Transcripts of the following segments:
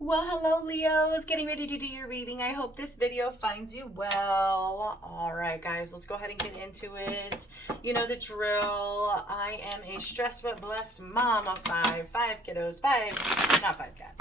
Well, hello, Leos. Getting ready to do your reading. I hope this video finds you well. All right, guys, let's go ahead and get into it. You know the drill. I am a stressed but blessed mom of five kiddos, not five cats,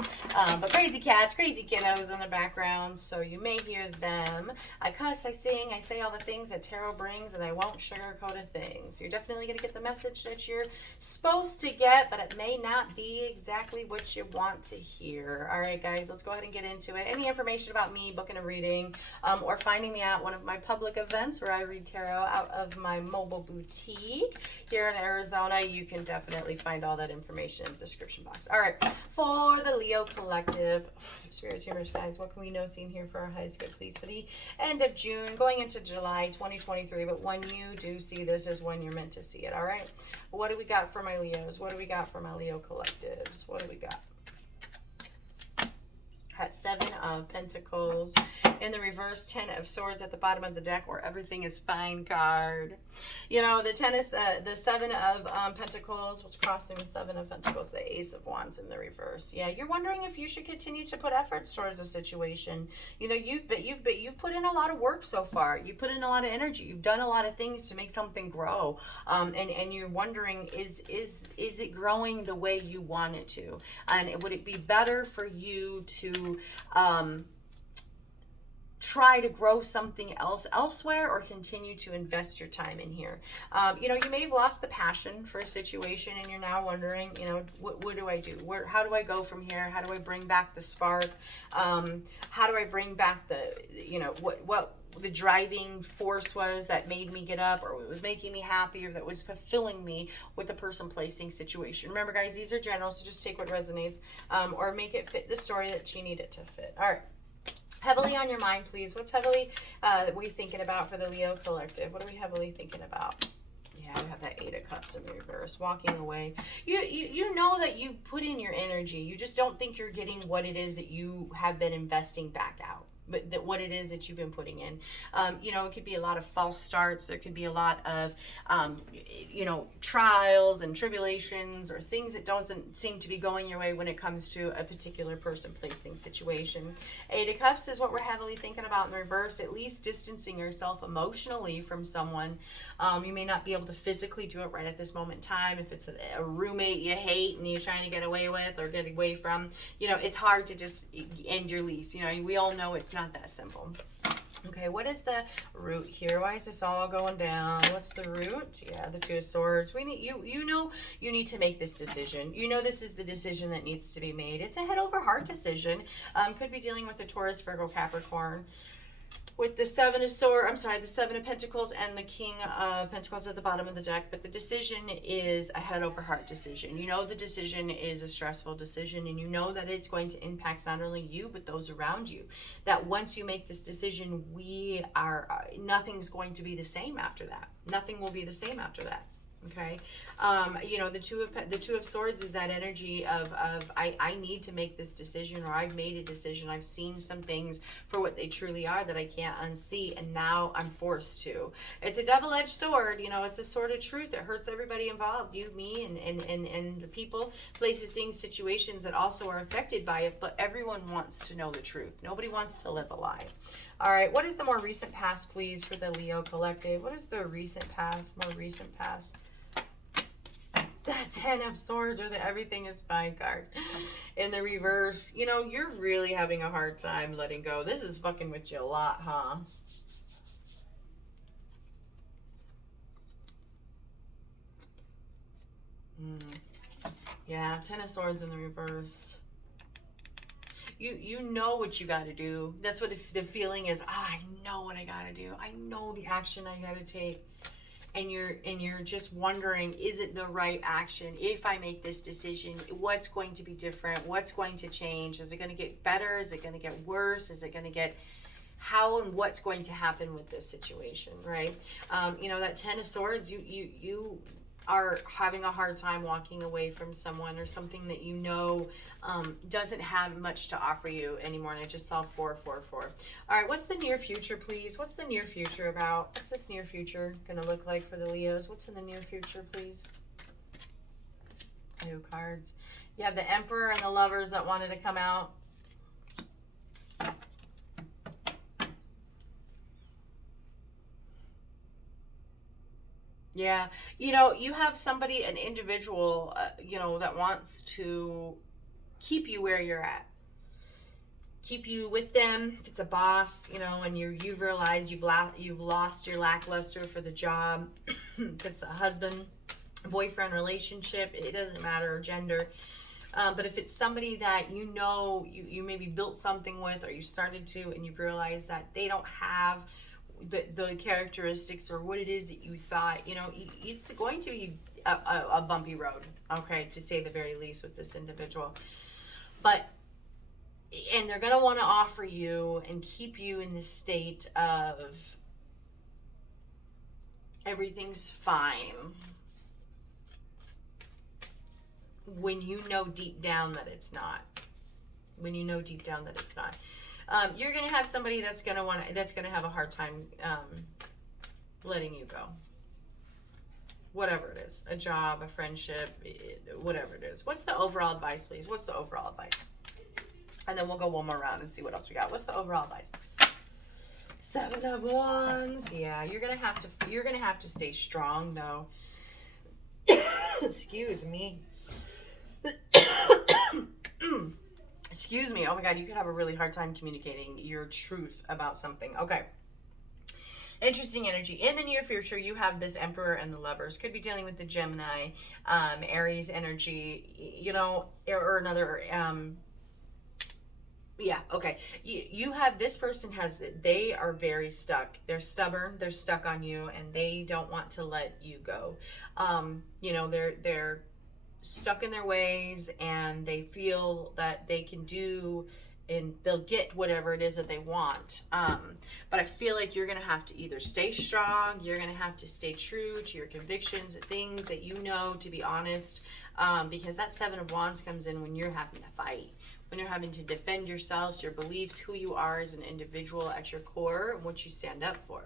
but crazy cats, crazy kiddos in the background, so you may hear them. I cuss, I sing, I say all the things that tarot brings, and I won't sugarcoat a thing. So you're definitely going to get the message that you're supposed to get, but it may not be exactly what you want to hear. All right, guys, let's go ahead and get into it. Any information about me, booking a reading, or finding me at one of my public events where I read tarot out of my mobile boutique here in Arizona, you can definitely find all that information in the description box. All right, for the Leo Collective, Spirit Tumors, guys, what can we know seen here for our highest good, please, for the end of June, going into July 2023, but when you do see this is when you're meant to see it, all right? What do we got for my Leos? What do we got for my Leo collectives? What do we got? At Seven of Pentacles. In the reverse, Ten of Swords at the bottom of the deck, where everything is fine card. You know, the ten is the Seven of Pentacles. What's crossing the Seven of Pentacles? The Ace of Wands in the reverse. Yeah, you're wondering if you should continue to put efforts towards a situation. You know, you've put in a lot of work so far. You've put in a lot of energy. You've done a lot of things to make something grow. And you're wondering, is it growing the way you want it to? And would it be better for you to try to grow something else elsewhere, or continue to invest your time in here? You know, you may have lost the passion for a situation, and you're now wondering, you know, what do I do? How do I go from here? How do I bring back the spark? How do I bring back the, you know, what the driving force was that made me get up, or what was making me happy, or that was fulfilling me with the person placing situation. Remember, guys, these are general, so just take what resonates, or make it fit the story that you need it to fit. All right. Heavily on your mind, please. What's heavily we thinking about for the Leo Collective? What are we heavily thinking about? Yeah, we have that Eight of Cups in reverse, walking away. You know that you put in your energy. You just don't think you're getting what it is that you have been investing back out. But what it is that you've been putting in. You know, it could be a lot of false starts. There could be a lot of, you know, trials and tribulations, or things that doesn't seem to be going your way when it comes to a particular person, place, thing, situation. Eight of Cups is what we're heavily thinking about in reverse, at least distancing yourself emotionally from someone. You may not be able to physically do it right at this moment in time. If it's a roommate you hate and you're trying to get away with or get away from, you know, it's hard to just end your lease. You know, we all know it's not that simple. Okay, what is the root here? Why is this all going down? What's the root? Yeah, the Two of Swords. We need you know you need to make this decision. You know this is the decision that needs to be made. It's a head over heart decision. Could be dealing with the Taurus, Virgo, Capricorn. With the Seven of Swords, I'm sorry, the Seven of Pentacles and the King of Pentacles at the bottom of the deck, but the decision is a head over heart decision. You know the decision is a stressful decision, and you know that it's going to impact not only you, but those around you. That once you make this decision, nothing's going to be the same after that. Nothing will be the same after that. Okay, you know, the two of Swords is that energy of I need to make this decision, or I've made a decision. I've seen some things for what they truly are that I can't unsee, and now I'm forced to. It's a double-edged sword. You know, it's a sword of truth that hurts everybody involved, you, me, and the people, places, things, situations that also are affected by it. But everyone wants to know the truth. Nobody wants to live a lie. All right, what is the more recent past, please, for the Leo Collective? What is the more recent past? That Ten of Swords, or the Everything is Fine card. In the reverse, you know, you're really having a hard time letting go. This is fucking with you a lot, huh? Yeah, Ten of Swords in the reverse. You know what you got to do. That's what the feeling is. I know what I got to do. I know the action I got to take. And you're just wondering, is it the right action? If I make this decision, what's going to be different? What's going to change? Is it going to get better? Is it going to get worse? Is it going to get how and what's going to happen with this situation, right? You know, that Ten of Swords, you are having a hard time walking away from someone or something that you know doesn't have much to offer you anymore. And I just saw 444. All right, what's the near future, please? What's the near future about? What's this near future going to look like for the Leos? What's in the near future, please? New cards. You have the Emperor and the Lovers that wanted to come out. Yeah. You have somebody, an individual, that wants to keep you where you're at, keep you with them. If it's a boss, and you've realized you've lost your lackluster for the job. If it's a husband, boyfriend relationship, it doesn't matter gender. But if it's somebody that you maybe built something with, or you started to, and you've realized that they don't have the characteristics or what it is that you thought, it's going to be a bumpy road, okay, to say the very least, with this individual. But and they're going to want to offer you and keep you in this state of everything's fine, when you know deep down that it's not. When you know deep down that it's not. You're going to have somebody that's going to have a hard time letting you go. Whatever it is, a job, a friendship, whatever it is. What's the overall advice, please? What's the overall advice? And then we'll go one more round and see what else we got. What's the overall advice? 7 of Wands. Yeah, you're gonna have to stay strong, though. Excuse me. Excuse me. Oh my God, you could have a really hard time communicating your truth about something. Okay. Interesting energy. In the near future, you have this Emperor and the Lovers. Could be dealing with the Gemini, Aries energy, or another. Yeah, okay. You have, this person they are very stuck. They're stubborn. They're stuck on you, and they don't want to let you go. They're stuck in their ways, and they feel that they can do, and they'll get whatever it is that they want. But I feel like you're going to have to either stay strong, you're going to have to stay true to your convictions, things that to be honest, because that 7 of Wands comes in when you're having to fight, when you're having to defend yourselves, your beliefs, who you are as an individual at your core, and what you stand up for.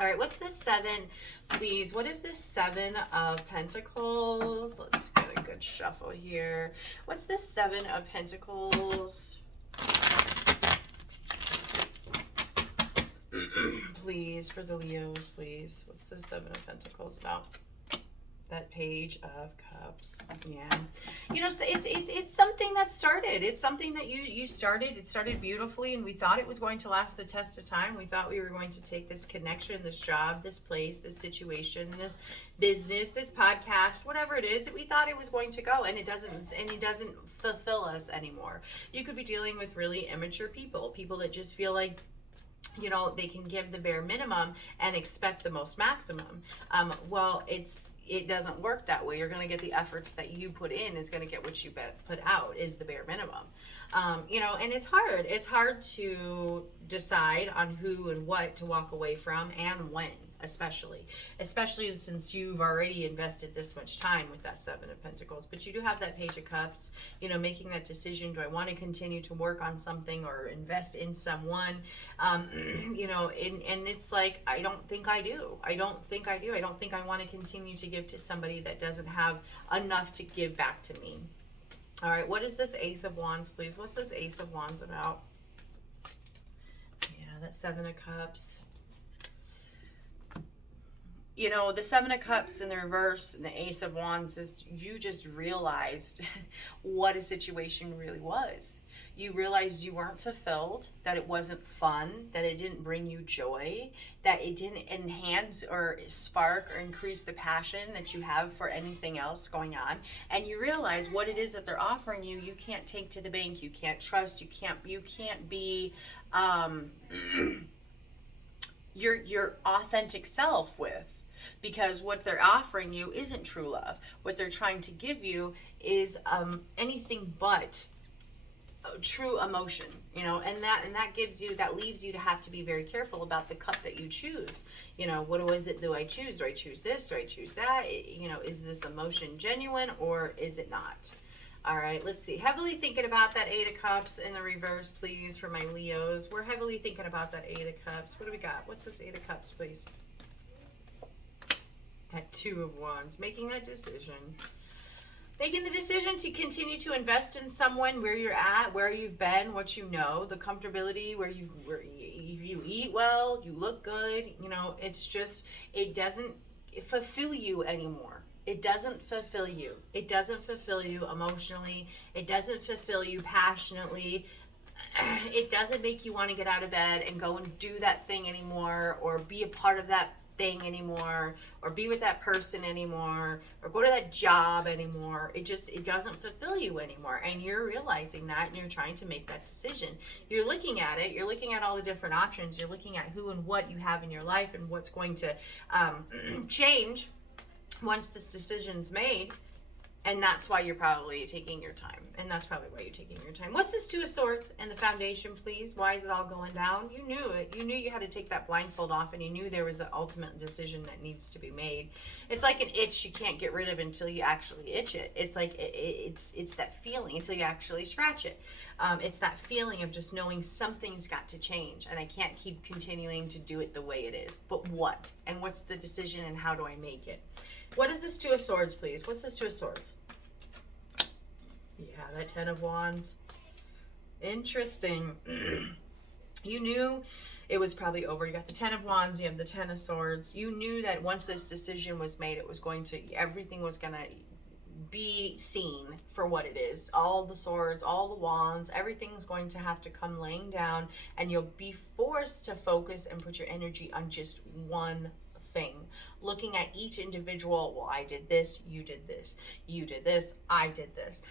All right, what's this 7, please? What is this 7 of Pentacles? Let's get a good shuffle here. What's this 7 of Pentacles? Please, for the Leos, please. What's the 7 of Pentacles about? That Page of Cups. Yeah. So it's something that started. It's something that you started. It started beautifully, and we thought it was going to last the test of time. We thought we were going to take this connection, this job, this place, this situation, this business, this podcast, whatever it is, that we thought it was going to go, and it doesn't fulfill us anymore. You could be dealing with really immature people that just feel like they can give the bare minimum and expect the most maximum. Well, it doesn't work that way. You're going to get the efforts that you put in is going to get what you put out, is the bare minimum. And it's hard. It's hard to decide on who and what to walk away from, and when, especially since you've already invested this much time with that 7 of Pentacles. But you do have that Page of Cups, making that decision. Do I want to continue to work on something or invest in someone? And it's like, I don't think I do. I don't think I want to continue to give to somebody that doesn't have enough to give back to me. All right, what is this Ace of Wands, please? What's this Ace of Wands about? Yeah, that 7 of Cups. The 7 of Cups in the reverse and the Ace of Wands is, you just realized what a situation really was. You realized you weren't fulfilled, that it wasn't fun, that it didn't bring you joy, that it didn't enhance or spark or increase the passion that you have for anything else going on. And you realize what it is that they're offering you, you can't take to the bank, you can't trust, you can't be your authentic self with. Because what they're offering you isn't true love. What they're trying to give you is anything but true emotion, and that leaves you to have to be very careful about the cup that you choose. What is it do I choose? Do I choose this? Do I choose that? Is this emotion genuine or is it not? All right, let's see. Heavily thinking about that 8 of Cups in the reverse, please, for my Leos. We're heavily thinking about that 8 of Cups. What do we got? What's this 8 of Cups, please? That 2 of Wands. Making that decision. Making the decision to continue to invest in someone, where you're at, where you've been, what you know, the comfortability, where you eat well, you look good. It's just, it doesn't fulfill you anymore. It doesn't fulfill you. It doesn't fulfill you emotionally. It doesn't fulfill you passionately. It doesn't make you want to get out of bed and go and do that thing anymore, or be a part of that thing anymore, or be with that person anymore, or go to that job anymore. It doesn't fulfill you anymore, and you're realizing that, and you're trying to make that decision. You're looking at it, you're looking at all the different options, you're looking at who and what you have in your life and what's going to change once this decision's made. And that's why you're probably taking your time. And that's probably why you're taking your time. What's this Two of Swords and the foundation, please? Why is it all going down? You knew it. You knew you had to take that blindfold off, and you knew there was an ultimate decision that needs to be made. It's like an itch you can't get rid of until you actually itch it. It's like it's that feeling until you actually scratch it. It's that feeling of just knowing something's got to change, and I can't keep continuing to do it the way it is. But what? And what's the decision, and how do I make it? What is this Two of Swords, please? What's this Two of Swords? Yeah, that Ten of Wands. Interesting. You knew it was probably over. You got the Ten of Wands, you have the Ten of Swords. You knew that once this decision was made, it was going to, everything was going to be seen for what it is. All the swords, all the wands, everything's going to have to come laying down, and you'll be forced to focus and put your energy on just one thing, looking at each individual. Well, I did this, you did this, you did this, I did this.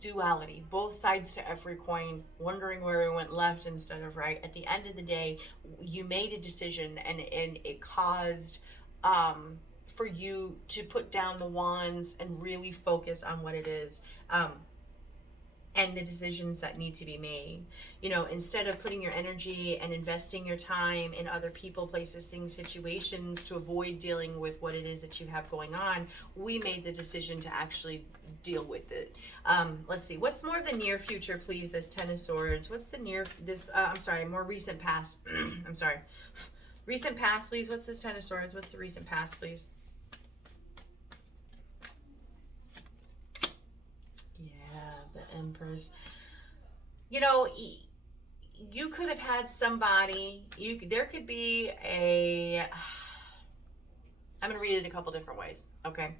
Duality, both sides to every coin, wondering where it went left instead of right. At the end of the day, you made a decision, and it caused for you to put down the wands and really focus on what it is. And the decisions that need to be made. You know, instead of putting your energy and investing your time in other people, places, things, situations to avoid dealing with what it is that you have going on, we made the decision to actually deal with it. Let's see, what's more of the near future, please, this Ten of Swords? What's the more recent past. I'm sorry. Recent past, please. What's this Ten of Swords? What's the recent past, please? Empress. You know, you could have had somebody, there could be I'm going to read it a couple different ways, okay?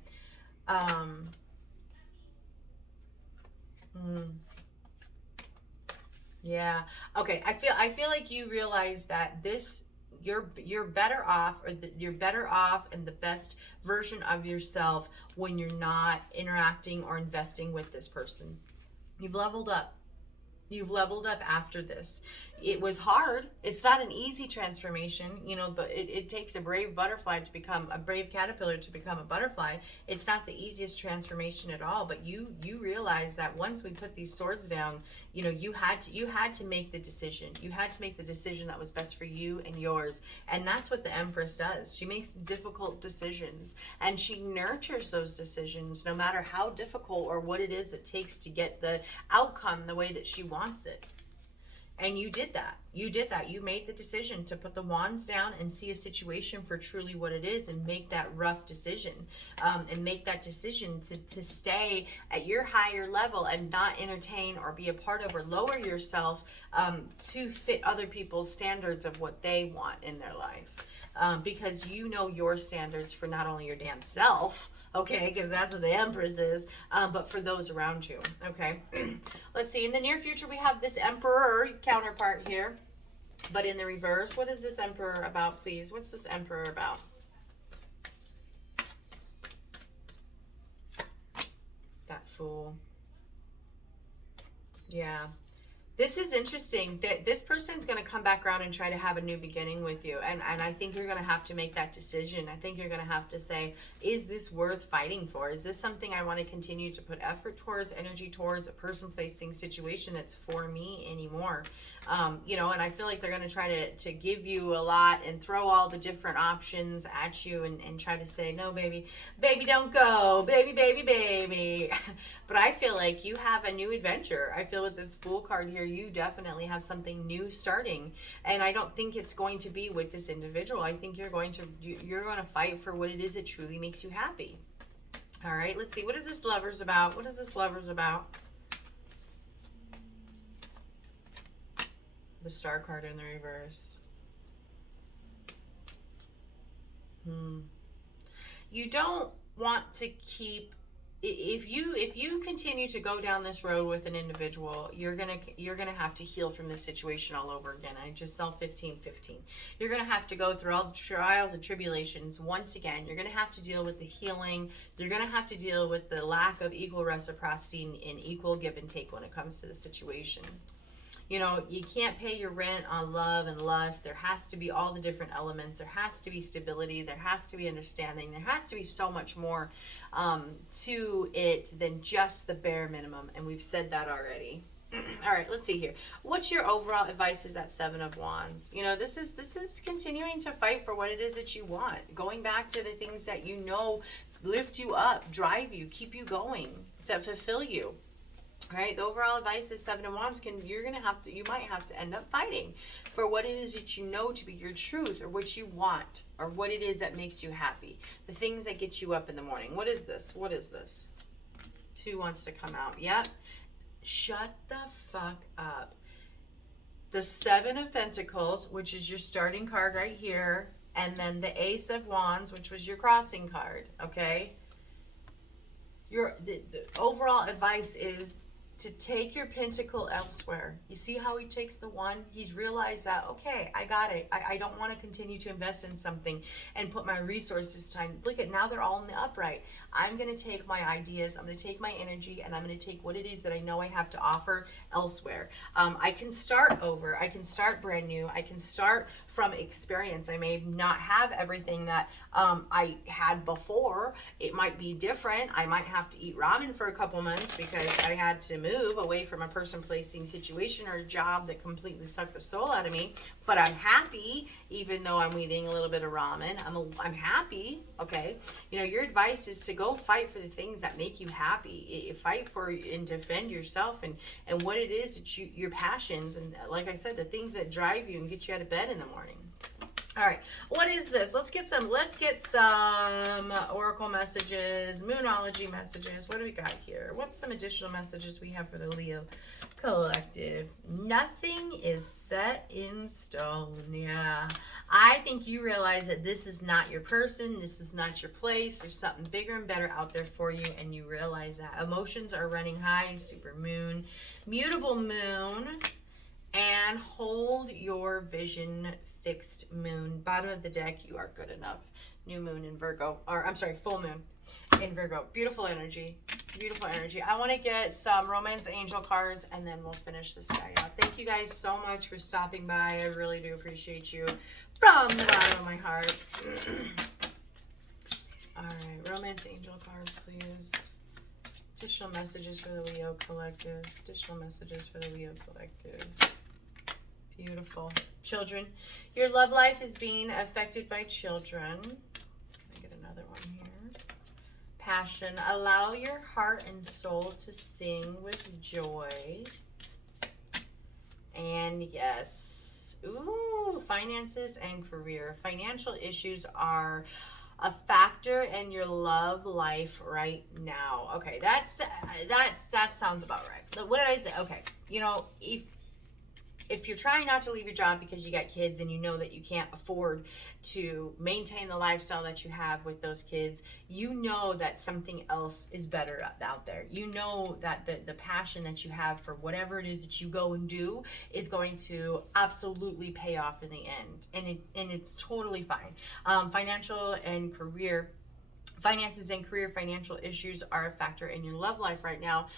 Yeah, okay. I feel like you realize that you're better off, or you're better off and the best version of yourself when you're not interacting or investing with this person. You've leveled up. You've leveled up after this. It was hard. It's not an easy transformation. You know, it takes a brave butterfly to become a brave caterpillar to become a butterfly. It's not the easiest transformation at all. But you realize that once we put these swords down, you know, you had to make the decision. You had to make the decision that was best for you and yours. And that's what the Empress does. She makes difficult decisions, and she nurtures those decisions no matter how difficult or what it is it takes to get the outcome the way that she wants it. And you did that. You did that. You made the decision to put the wands down and see a situation for truly what it is, and make that rough decision, and make that decision to stay at your higher level and not entertain or be a part of or lower yourself to fit other people's standards of what they want in their life. Because you know your standards for not only your damn self, okay, because that's what the Empress is, but for those around you, okay? Let's see, in the near future, we have this Emperor counterpart here, but in the reverse. What is this Emperor about, please? What's this Emperor about? That Fool. Yeah. This is interesting. That this person's going to come back around and try to have a new beginning with you. And I think you're going to have to make that decision. I think you're going to have to say, is this worth fighting for? Is this something I want to continue to put effort towards, energy towards, a person, place, thing, situation that's for me anymore? You know, and I feel like they're going to try to give you a lot and throw all the different options at you, and try to say, no, baby, don't go, baby. But I feel like you have a new adventure. I feel with this Fool card here, you definitely have something new starting, and I don't think it's going to be with this individual. I think you're going to fight for what it is that truly makes you happy. All right, let's see. What is this Lovers about? What is this Lovers about? The Star card in the reverse. you don't want to keep, if you continue to go down this road with an individual, you're gonna have to heal from this situation all over again. I just saw 1515. You're gonna have to go through all the trials and tribulations once again. You're gonna have to deal with the healing. You're gonna have to deal with the lack of equal reciprocity and equal give and take when it comes to the situation. You know, you can't pay your rent on love and lust. There has to be all the different elements. There has to be stability. There has to be understanding. There has to be so much more to it than just the bare minimum. And we've said that already. All right, let's see here. What's your overall advice is that Seven of Wands? You know, this is continuing to fight for what it is that you want. Going back to the things that you know lift you up, drive you, keep you going, to fulfill you. All right, the overall advice is Seven of Wands. You might have to end up fighting for what it is that you know to be your truth, or what you want, or what it is that makes you happy. The things that get you up in the morning. What is this? What is this? Two wants to come out. Yep. Shut the fuck up. The Seven of Pentacles, which is your starting card right here, and then the Ace of Wands, which was your crossing card. Okay. The overall advice is to take your pentacle elsewhere. You see how he takes the one? He's realized that, okay, I got it. I don't want to continue to invest in something and put my resources time. Look at, now they're all in the upright. I'm going to take my ideas, I'm going to take my energy, and I'm going to take what it is that I know I have to offer elsewhere. I can start over. I can start brand new. I can start from experience. I may not have everything that I had before. It might be different. I might have to eat ramen for a couple months because I had to move away from a person, placing, situation, or a job that completely sucked the soul out of me. But I'm happy, even though I'm eating a little bit of ramen. I'm happy, okay? You know, your advice is to go fight for the things that make you happy. Fight for and defend yourself and what it is that your passions, and like I said, the things that drive you and get you out of bed in the morning. All right, what is this? Let's get some oracle messages, moonology messages. What do we got here? What's some additional messages we have for the Leo collective? Nothing is set in stone. Yeah, I think you realize that this is not your person. This is not your place. There's something bigger and better out there for you, and you realize that. Emotions are running high. Super moon, mutable moon, and hold your vision. Fixed moon. Bottom of the deck, you are good enough. New moon in Virgo, or I'm sorry, full moon in Virgo. Beautiful energy. Beautiful energy. I want to get some romance angel cards, and then we'll finish this guy out. Thank you guys so much for stopping by. I really do appreciate you from the bottom of my heart. All right, romance angel cards, please. Additional messages for the Leo collective. Additional messages for the Leo collective. Beautiful. Children. Your love life is being affected by children. Let me get another one here. Passion. Allow your heart and soul to sing with joy. And yes. Ooh, finances and career. Financial issues are a factor in your love life right now. Okay, that sounds about right. What did I say? Okay, you know, if you're trying not to leave your job because you got kids and you know that you can't afford to maintain the lifestyle that you have with those kids, you know that something else is better out there. You know that the passion that you have for whatever it is that you go and do is going to absolutely pay off in the end. And it's totally fine. Financial and career. Finances and career, financial issues are a factor in your love life right now.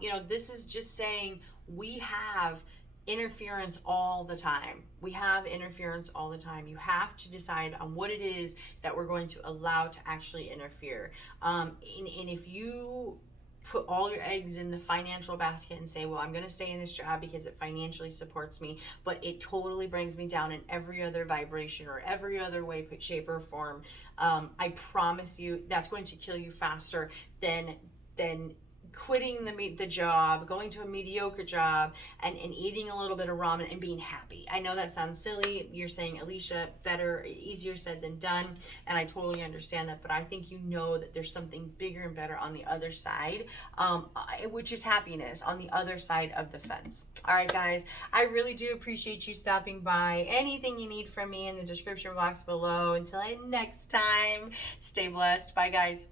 You know, this is just saying we have interference all the time. We have interference all the time. You have to decide on what it is that we're going to allow to actually interfere. And if you put all your eggs in the financial basket and say, well, I'm going to stay in this job because it financially supports me, but it totally brings me down in every other vibration or every other way, shape, or form, I promise you that's going to kill you faster than quitting the job, going to a mediocre job, and eating a little bit of ramen and being happy. I know that sounds silly. You're saying, Alicia, better, easier said than done, and I totally understand that, but I think you know that there's something bigger and better on the other side, which is happiness on the other side of the fence. All right, guys, I really do appreciate you stopping by. Anything you need from me in the description box below. Until next time, stay blessed. Bye, guys.